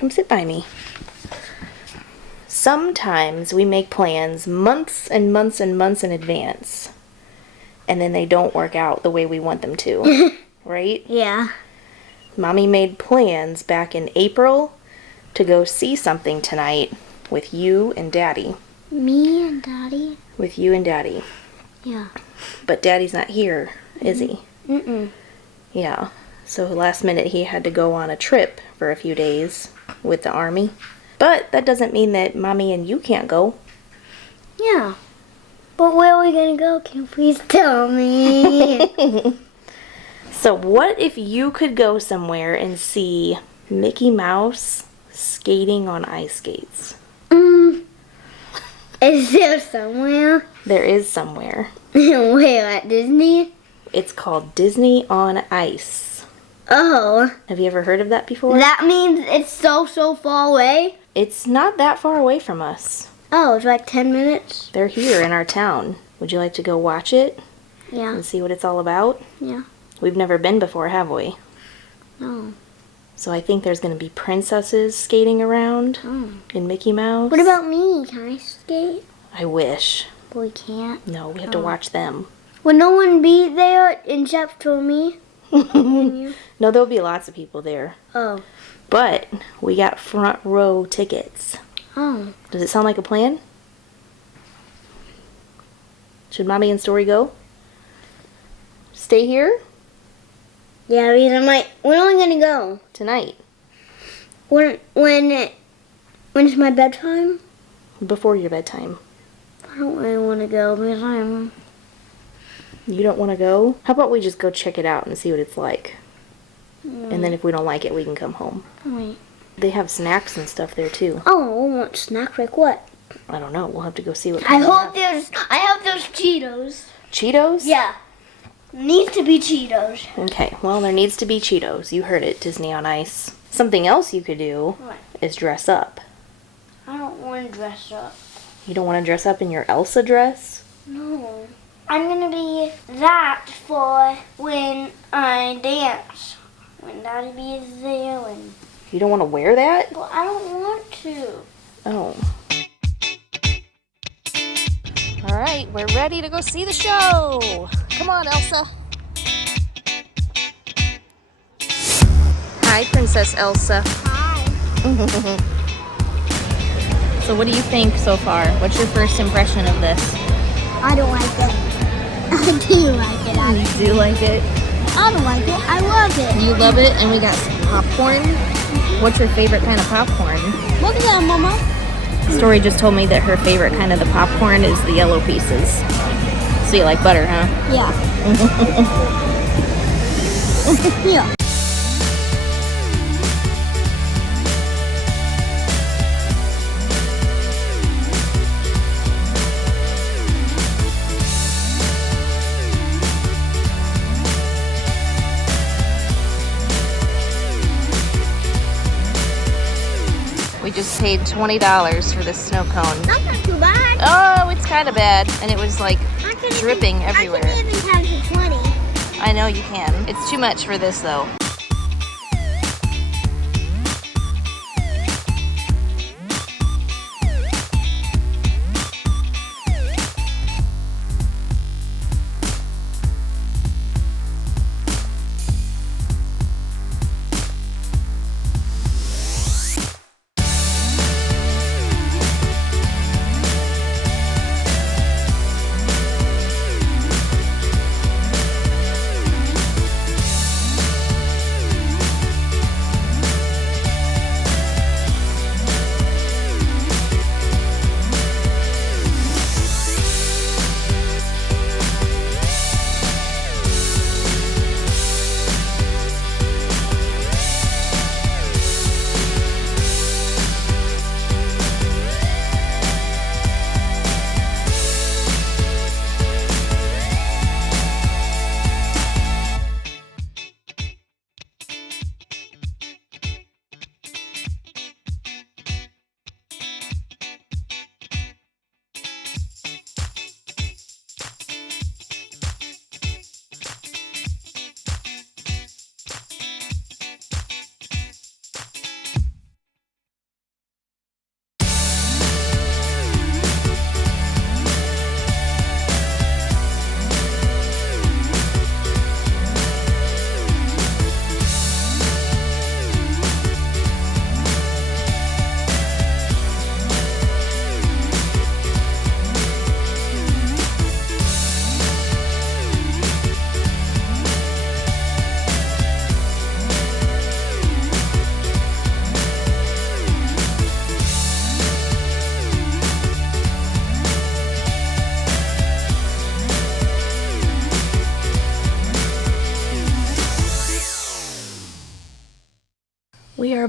Come sit by me. Sometimes we make plans months and months and months in advance, and then they don't work out the way we want them to, right? Yeah. Mommy made plans back in April to go see something tonight with you and Daddy. Me and Daddy? With you and Daddy. Yeah. But Daddy's not here, is he? Mm-mm. Yeah. So last minute he had to go on a trip for a few days with the Army. But that doesn't mean that Mommy and you can't go. Yeah. But where are we going to go? Can you please tell me? So what if you could go somewhere and see Mickey Mouse skating on ice skates? Is there somewhere? There is somewhere. Where, at Disney? It's called Disney on Ice. Oh. Have you ever heard of that before? That means it's so far away? It's not that far away from us. Oh, it's like 10 minutes? They're here in our town. Would you like to go watch it Yeah. and see what it's all about? Yeah. We've never been before, have we? No. So I think there's going to be princesses skating around in Mickey Mouse. What about me? Can I skate? I wish. But we can't. No, we have to watch them. Will no one be there except for me? No, there'll be lots of people there. Oh. But we got front row tickets. Oh. Does it sound like a plan? Should Mommy and Story go? Stay here? Yeah, because when are we going to go? Tonight. When is my bedtime? Before your bedtime. I don't really want to go because I'm... You don't want to go? How about we just go check it out and see what it's like? And then if we don't like it, we can come home. Wait. They have snacks and stuff there too. Oh, I want snack like what? I don't know. We'll have to go see what. I hope there's Cheetos. Cheetos? Yeah. Needs to be Cheetos. Okay. Well, there needs to be Cheetos. You heard it, Disney on Ice. Something else you could do What? is dress up. I don't want to dress up. You don't want to dress up in your Elsa dress? No. I'm going to be that for when I dance. When Daddy B is there. You don't want to wear that? Well, I don't want to. Oh. All right, we're ready to go see the show. Come on, Elsa. Hi, Princess Elsa. Hi. So what do you think so far? What's your first impression of this? I don't like it. I do like it. You do like it? I don't like it. I love it. You love it? And we got some popcorn. What's your favorite kind of popcorn? Look at that, Mama. Story just told me that her favorite kind of the popcorn is the yellow pieces. So you like butter, huh? Yeah. Yeah. We just paid $20 for this snow cone. That's not too bad. Oh, it's kind of bad. And it was like dripping everywhere. I can even count to 20. I know you can. It's too much for this though.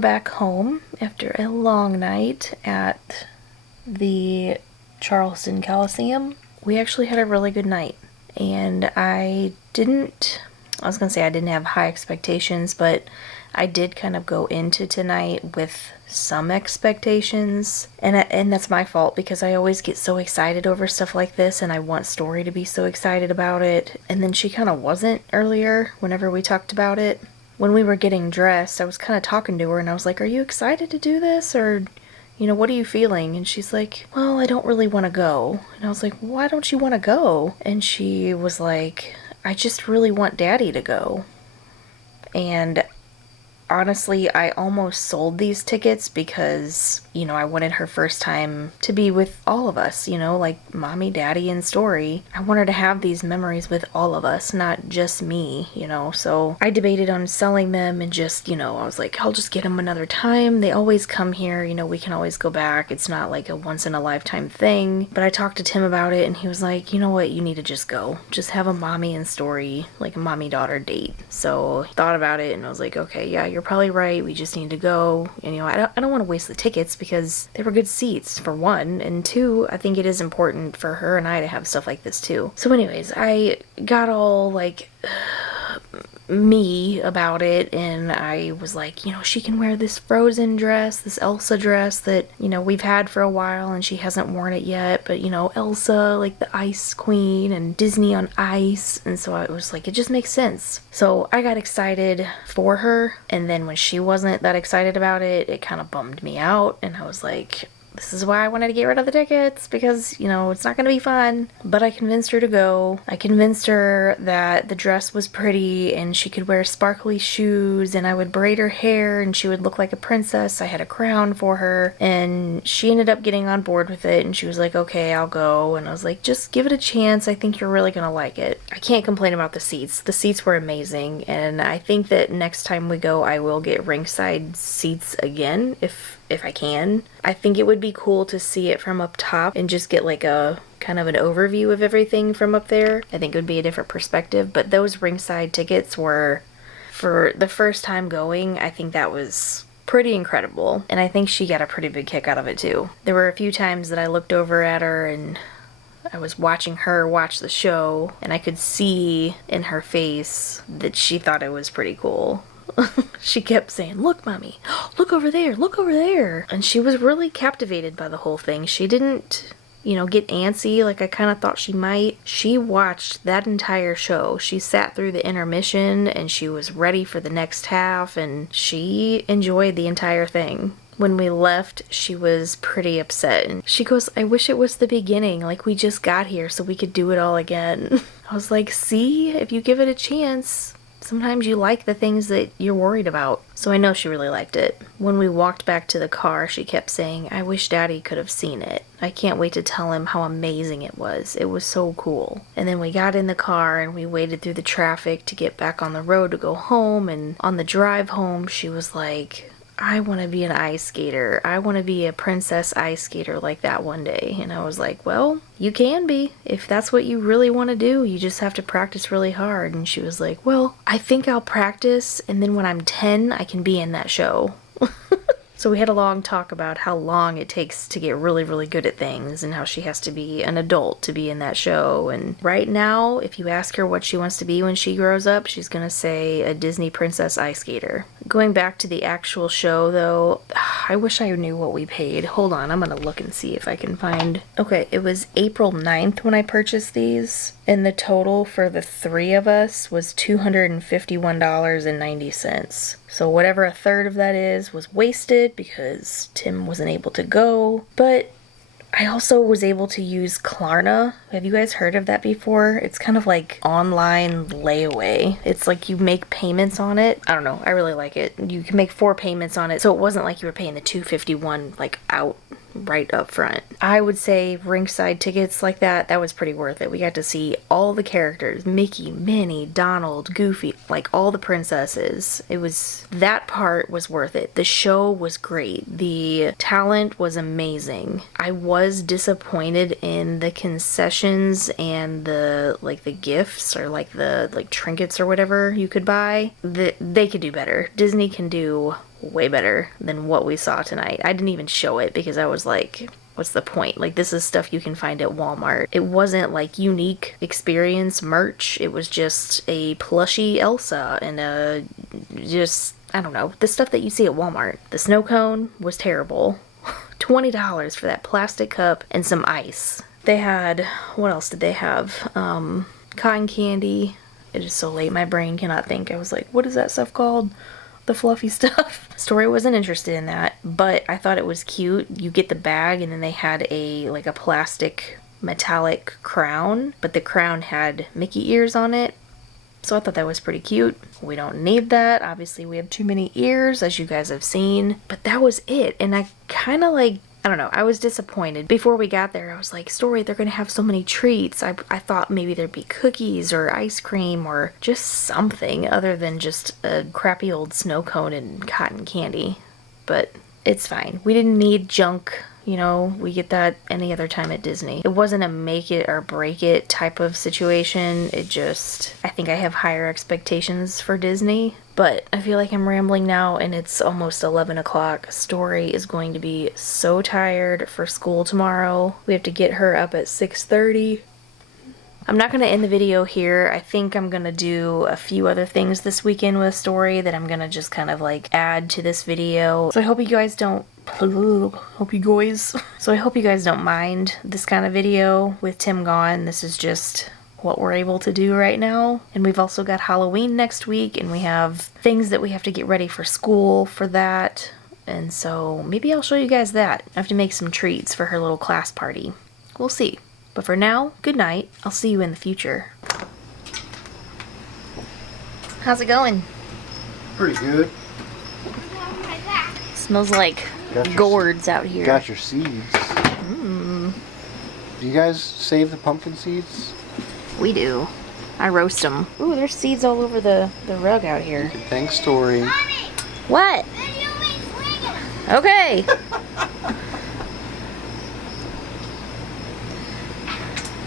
back home after a long night at the Charleston Coliseum. We actually had a really good night, and I was gonna say I didn't have high expectations, but I did kind of go into tonight with some expectations, and that's my fault because I always get so excited over stuff like this, and I want Story to be so excited about it, and then she kind of wasn't earlier whenever we talked about it. When we were getting dressed, I was kind of talking to her, and I was like, "Are you excited to do this, or what are you feeling?" And she's like, "Well, I don't really want to go." And I was like, "Why don't you want to go?" And she was like, "I just really want Daddy to go." And honestly, I almost sold these tickets because, I wanted her first time to be with all of us, like Mommy, Daddy, and Story. I want her to have these memories with all of us, not just me, So I debated on selling them and just, I was like, I'll just get them another time. They always come here, we can always go back. It's not like a once in a lifetime thing. But I talked to Tim about it and he was like, you know what, you need to just go. Just have a Mommy and Story, like a mommy-daughter date. So I thought about it and I was like, okay, yeah, you're probably right. We just need to go. And, I don't want to waste the tickets because they were good seats, for one. And two, I think it is important for her and I to have stuff like this too. So anyways, I got all like me about it, and I was like, she can wear this Frozen dress, this Elsa dress that, we've had for a while and she hasn't worn it yet, but Elsa, like the Ice Queen, and Disney on Ice, and so I was like, it just makes sense. So I got excited for her, and then when she wasn't that excited about it, it kind of bummed me out, and I was like, this is why I wanted to get rid of the tickets, because, it's not going to be fun. But I convinced her to go. I convinced her that the dress was pretty and she could wear sparkly shoes and I would braid her hair and she would look like a princess. I had a crown for her and she ended up getting on board with it and she was like, okay, I'll go. And I was like, just give it a chance. I think you're really going to like it. I can't complain about the seats. The seats were amazing, and I think that next time we go, I will get ringside seats again if I can. I think it would be cool to see it from up top and just get like a kind of an overview of everything from up there. I think it would be a different perspective, but those ringside tickets were, for the first time going, I think that was pretty incredible, and I think she got a pretty big kick out of it too. There were a few times that I looked over at her and I was watching her watch the show, and I could see in her face that she thought it was pretty cool. She kept saying, "Look, Mommy, look over there, look over there." And she was really captivated by the whole thing. She didn't, get antsy like I kind of thought she might. She watched that entire show. She sat through the intermission and she was ready for the next half, and she enjoyed the entire thing. When we left, she was pretty upset. And she goes, "I wish it was the beginning, like we just got here so we could do it all again." I was like, see, if you give it a chance, sometimes you like the things that you're worried about. So I know she really liked it. When we walked back to the car, she kept saying, "I wish Daddy could have seen it. I can't wait to tell him how amazing it was. It was so cool." And then we got in the car and we waited through the traffic to get back on the road to go home. And on the drive home, she was like, "I want to be an ice skater. I want to be a princess ice skater like that one day." And I was like, well, you can be. If that's what you really want to do, you just have to practice really hard. And she was like, well, I think I'll practice, and then when I'm 10, I can be in that show. So we had a long talk about how long it takes to get really, really good at things and how she has to be an adult to be in that show. And right now, if you ask her what she wants to be when she grows up, she's going to say a Disney princess ice skater. Going back to the actual show, though, I wish I knew what we paid. Hold on, I'm going to look and see if I can find. Okay, it was April 9th when I purchased these, and the total for the three of us was $251.90. So whatever a third of that is was wasted because Tim wasn't able to go. But I also was able to use Klarna. Have you guys heard of that before? It's kind of like online layaway. It's like you make payments on it. I don't know. I really like it. You can make 4 payments on it. So it wasn't like you were paying the $251 like out right up front. I would say ringside tickets like that was pretty worth it. We got to see all the characters, Mickey, Minnie, Donald, Goofy, like all the princesses. That part was worth it. The show was great. The talent was amazing. I was disappointed in the concessions and the gifts, or the trinkets or whatever you could buy. They could do better. Disney can do way better than what we saw tonight. I didn't even show it because I was like, what's the point? Like, this is stuff you can find at Walmart. It wasn't like unique experience merch. It was just a plushy Elsa and a just, I don't know, the stuff that you see at Walmart. The snow cone was terrible. $20 for that plastic cup and some ice. They had, what else did they have? Cotton candy. It is so late, my brain cannot think. I was like, what is that stuff called? The fluffy stuff. Story wasn't interested in that, but I thought it was cute. You get the bag and then they had a plastic metallic crown, but the crown had Mickey ears on it. So I thought that was pretty cute. We don't need that. Obviously we have too many ears, as you guys have seen, but that was it. And I kind of like, I don't know, I was disappointed. Before we got there, I was like, Story, they're gonna have so many treats. I thought maybe there'd be cookies or ice cream or just something other than just a crappy old snow cone and cotton candy. But it's fine. We didn't need junk. You know, we get that any other time at Disney. It wasn't a make it or break it type of situation. It just, I think I have higher expectations for Disney. But I feel like I'm rambling now and it's almost 11 o'clock. Story is going to be so tired for school tomorrow. We have to get her up at 6:30. I'm not going to end the video here. I think I'm going to do a few other things this weekend with Story that I'm going to just kind of like add to this video. So I hope you guys don't So I hope you guys don't mind this kind of video with Tim gone. This is just what we're able to do right now. And we've also got Halloween next week and we have things that we have to get ready for school for that. And so maybe I'll show you guys that. I have to make some treats for her little class party. We'll see. But for now, good night. I'll see you in the future. How's it going? Pretty good. Smells like gourds out here. Got your seeds. Do you guys save the pumpkin seeds? We do. I roast them. Ooh, there's seeds all over the rug out here. Thanks, Story. What? Okay.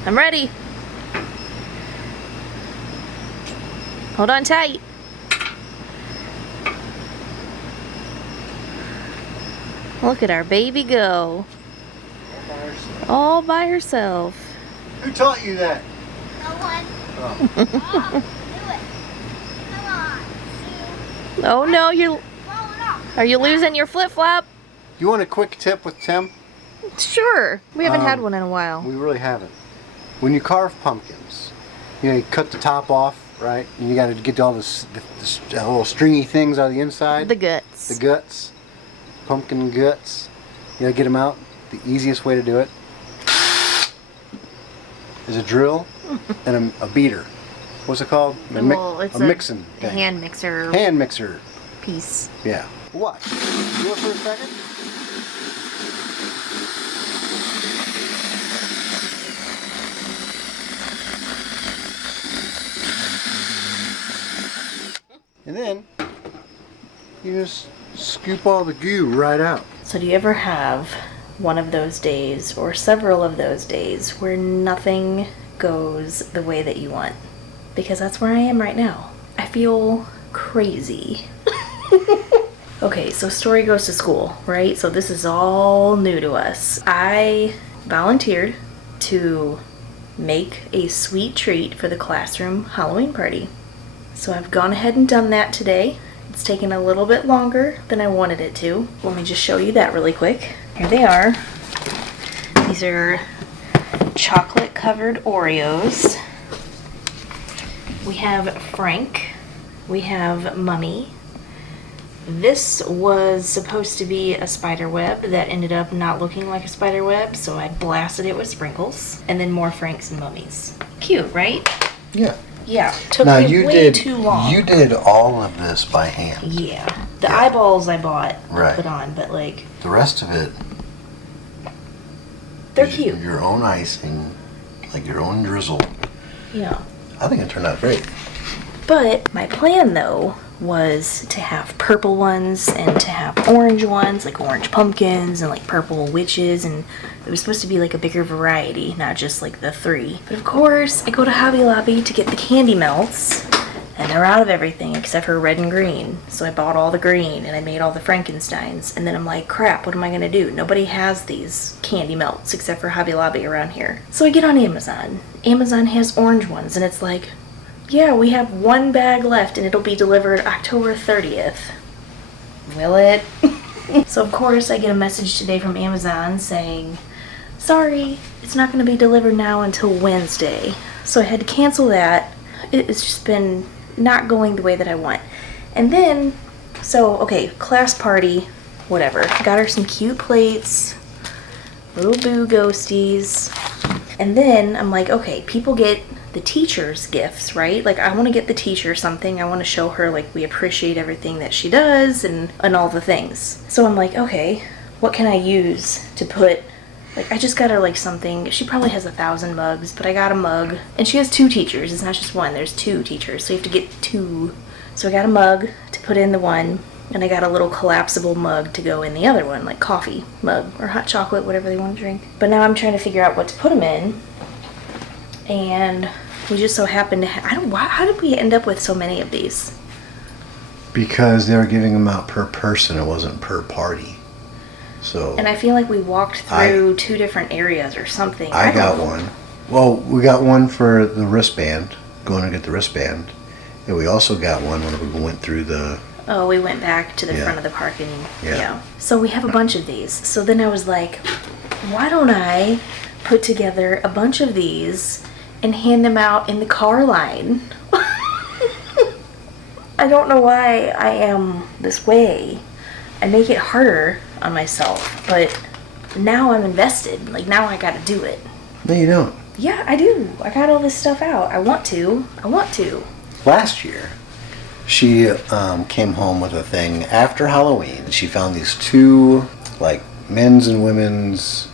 I'm ready. Hold on tight. Look at our baby go. All by herself. Who taught you that? No one. Oh. Oh, do it. Come on. Oh no, Roll it off. are you losing your flip-flop? You want a quick tip with Tim? Sure. We haven't had one in a while. We really haven't. When you carve pumpkins, you cut the top off, right? And you got to get all the little stringy things out of the inside. The guts. The guts. Pumpkin guts. You got to get them out. The easiest way to do it is a drill and a beater. What's it called? Well, it's a mixing a thing. hand mixer Hand mixer. piece. Yeah. What? Do it for a second? And then you just scoop all the goo right out. So do you ever have one of those days or several of those days where nothing goes the way that you want? Because that's where I am right now. I feel crazy. Okay, so Story goes to school, right? So this is all new to us. I volunteered to make a sweet treat for the classroom Halloween party. So I've gone ahead and done that today. It's taken a little bit longer than I wanted it to. Let me just show you that really quick. Here they are. These are chocolate covered Oreos. We have Frank. We have Mummy. This was supposed to be a spider web that ended up not looking like a spider web, so I blasted it with sprinkles. And then more Franks and Mummies. Cute, right? Yeah. Yeah, took Now me way too long. You did all of this by hand. Yeah. The eyeballs I bought Right. and put on, but like, The rest of it, they're is cute. your own icing, like your own drizzle. Yeah. I think it turned out great. But my plan though was to have purple ones and to have orange ones, like orange pumpkins and like purple witches, and it was supposed to be like a bigger variety, not just like the 3. But of course, I go to Hobby Lobby to get the candy melts, And they're out of everything except for red and green. So I bought all the green and I made all the Frankensteins. And then I'm like, crap, what am I going to do? Nobody has these candy melts except for Hobby Lobby around here. So I get on Amazon. Amazon has orange ones and it's like, yeah, we have one bag left and it'll be delivered October 30th. Will it? So of course I get a message today from Amazon saying, sorry, it's not going to be delivered now until Wednesday. So I had to cancel that. It's just been not going the way that I want. And then, so, okay, class party, whatever. Got her some cute plates, little boo ghosties. And then I'm like, okay, people get the teacher's gifts, right? Like, I want to get the teacher something. I want to show her, like, we appreciate everything that she does and all the things. So I'm like, okay, what can I use to put, like, I just got her, like, something. She probably has 1,000 mugs, but I got a mug. And she has 2 teachers. It's not just one. There's 2 teachers, so you have to get 2. So I got a mug to put in the one, and I got a little collapsible mug to go in the other one, like coffee mug or hot chocolate, whatever they want to drink. But now I'm trying to figure out what to put them in. And we just so happen to how did we end up with so many of these? Because they were giving them out per person. It wasn't per party. So. And I feel like we walked through 2 different areas or something. I got one. Well, we got one for the wristband, going to get the wristband. And we also got one when we went through the... Oh, we went back to the front of the parking. Yeah. So we have a bunch of these. So then I was like, why don't I put together a bunch of these and hand them out in the car line? I don't know why I am this way. I make it harder on myself, but now I'm invested. Like, now I gotta do it. No, you don't. Yeah, I do. I got all this stuff out. I want to. Last year, she came home with a thing after Halloween. She found these 2, like, men's and women's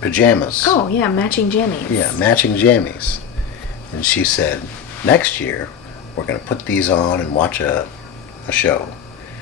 pajamas. Oh, yeah, matching jammies. Yeah, matching jammies. And she said, next year, we're going to put these on and watch a show.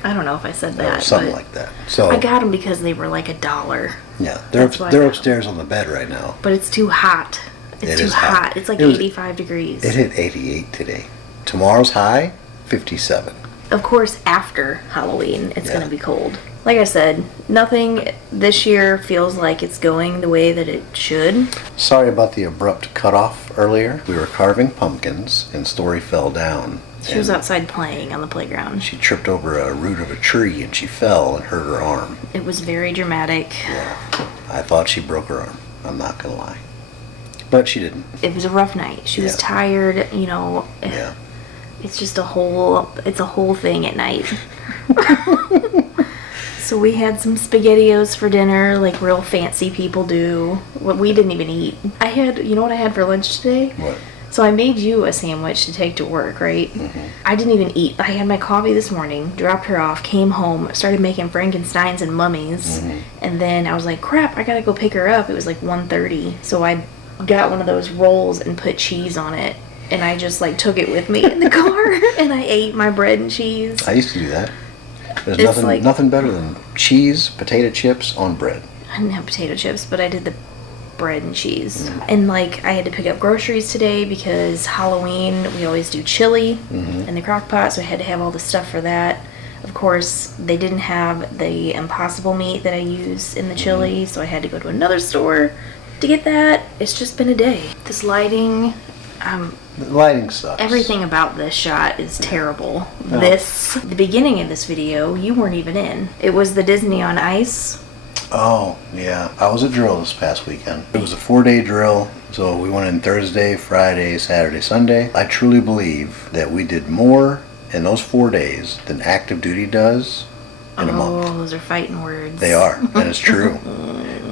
I don't know if I said that. Or something like that. So I got them because they were like $1. Yeah, they're upstairs on the bed right now. But it's too hot. It's too hot. It's like 85 degrees. It hit 88 today. Tomorrow's high, 57. Of course, after Halloween, it's going to be cold. Like I said, nothing this year feels like it's going the way that it should. Sorry about the abrupt cutoff earlier. We were carving pumpkins, and Story fell down. She was outside playing on the playground. She tripped over a root of a tree, and she fell and hurt her arm. It was very dramatic. Yeah, I thought she broke her arm. I'm not going to lie. But she didn't. It was a rough night. She was tired, you know. Yeah. It's just a whole thing at night. So we had some SpaghettiOs for dinner, like real fancy people do. What we didn't even eat. You know what I had for lunch today? What? So I made you a sandwich to take to work, right? Mm-hmm. I didn't even eat. I had my coffee this morning, dropped her off, came home, started making Frankensteins and mummies, and then I was like, crap, I gotta go pick her up. It was like 1:30, so I got one of those rolls and put cheese on it, and I just like took it with me in the car, and I ate my bread and cheese. I used to do that. There's nothing better than cheese, potato chips on bread. I didn't have potato chips, but I did the bread and cheese. And like, I had to pick up groceries today because Halloween, we always do chili in the crock pot, so I had to have all the stuff for that. Of course, they didn't have the Impossible meat that I use in the chili, so I had to go to another store to get that. It's just been a day. This lighting, the lighting sucks. Everything about this shot is terrible. The beginning of this video, you weren't even in. It was the Disney on Ice. Oh, yeah. I was at drill this past weekend. It was a 4-day drill, so we went in Thursday, Friday, Saturday, Sunday. I truly believe that we did more in those 4 days than active duty does in a month. Oh, those are fighting words. They are, and it's true.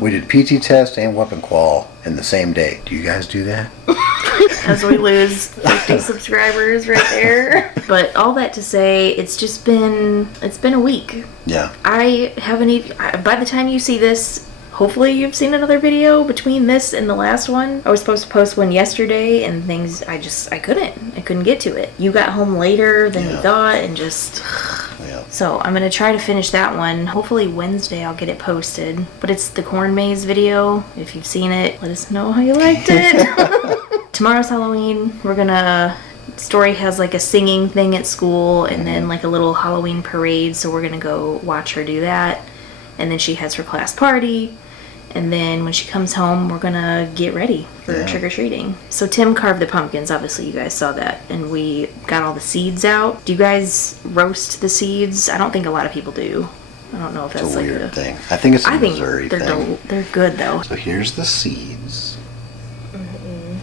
We did PT test and weapon qual in the same day. Do you guys do that? As we lose 50 subscribers right there. But all that to say, it's been a week. Yeah. I haven't even, by the time you see this, hopefully you've seen another video between this and the last one. I was supposed to post one yesterday and things, I couldn't get to it. You got home later than you thought and just... Yeah. So I'm going to try to finish that one. Hopefully Wednesday I'll get it posted. But it's the corn maze video. If you've seen it, let us know how you liked it. Tomorrow's Halloween. We're going to Story has like a singing thing at school and then like a little Halloween parade, so we're gonna go watch her do that. And then she has her class party. And then when she comes home, we're gonna get ready for trick-or-treating. So Tim carved the pumpkins, obviously you guys saw that. And we got all the seeds out. Do you guys roast the seeds? I don't think a lot of people do. I don't know if that's It's a like weird thing. I think it's a Missouri thing. They're good though. So here's the seeds.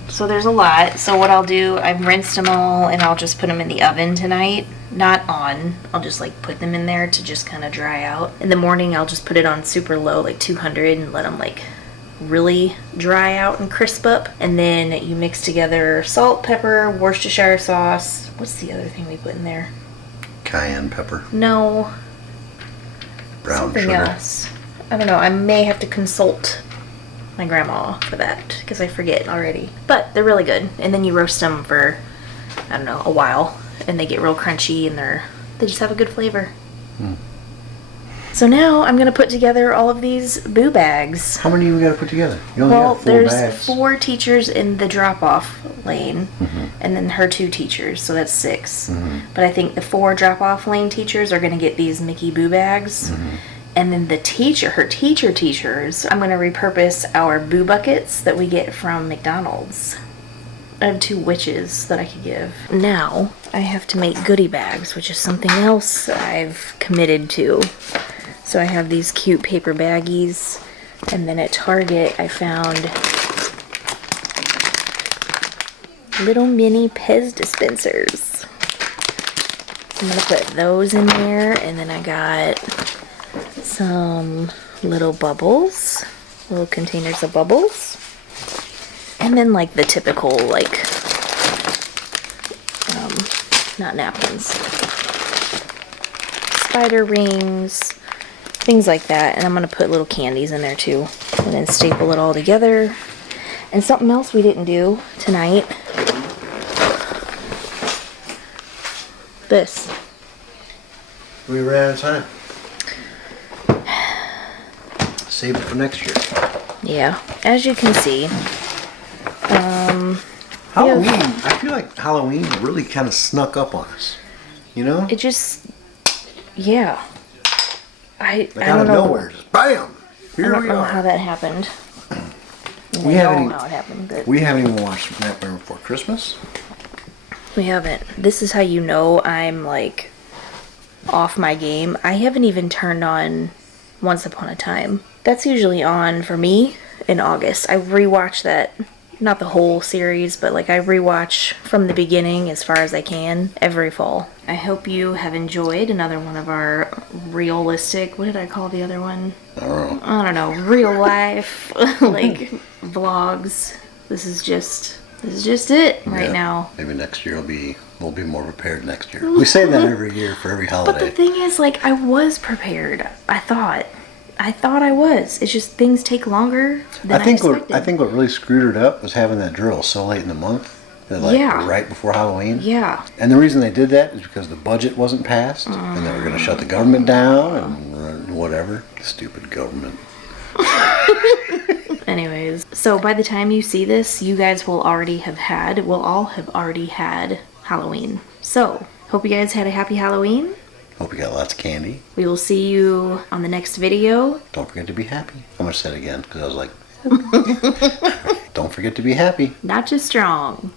So there's a lot. So what I'll do, I've rinsed them all and I'll just put them in the oven tonight. Not on. I'll just like put them in there to just kind of dry out. In the morning I'll just put it on super low, like 200, and let them like really dry out and crisp up. And then you mix together salt, pepper, Worcestershire sauce. What's the other thing we put in there? Cayenne pepper. No. Brown Something sugar. else. I don't know. I may have to consult my grandma for that because I forget already. But they're really good. And then you roast them for, I don't know, a while. And they get real crunchy and they just have a good flavor. So now I'm going to put together all of these boo bags. How many you got to put together? You only Well, got 4 there's bags. 4 teachers in the drop-off lane, and then her 2 teachers, so that's 6. But I think the 4 drop-off lane teachers are going to get these Mickey Boo bags. And then the teacher, her teachers, I'm going to repurpose our boo buckets that we get from McDonald's. I have 2 witches that I could give. Now, I have to make goodie bags, which is something else I've committed to. So I have these cute paper baggies. And then at Target, I found little mini Pez dispensers. I'm gonna put those in there, and then I got some little bubbles, little containers of bubbles, and then like the typical like, not napkins, spider rings, things like that. And I'm gonna put little candies in there too, and then staple it all together. And something else we didn't do tonight, this. We ran out of time. Save it for next year. Yeah, as you can see, Halloween, I feel like Halloween really kind of snuck up on us. You know? it just, yeah. I Like don't out of know. nowhere, just bam! I Here don't we know how are. that happened. We I haven't know even- how it happened, but We haven't even watched Nightmare Before Christmas. we haven't. This is how you know I'm like off my game. I haven't even turned on Once Upon a Time. That's usually on for me in August. I rewatch that, not the whole series, but like I rewatch from the beginning as far as I can every fall. I hope you have enjoyed another one of our realistic, what did I call the other one? I don't know, real life like vlogs. This is just it right Yeah. now. Maybe next year we'll be more prepared next year. We say that every year for every But the holiday. thing is, like, I was prepared. I thought I was. It's just things take longer than I expected. I think what really screwed it up was having that drill so late in the month. Like Yeah. right before Halloween. Yeah. And the reason they did that is because the budget wasn't passed and they were going to shut the government down and whatever. Stupid government. Anyways, so by the time you see this, you guys will all have already had Halloween. So, hope you guys had a happy Halloween. Hope you got lots of candy. We will see you on the next video. Don't forget to be happy. I'm going to say it again because I was like, don't forget to be happy. Not just strong.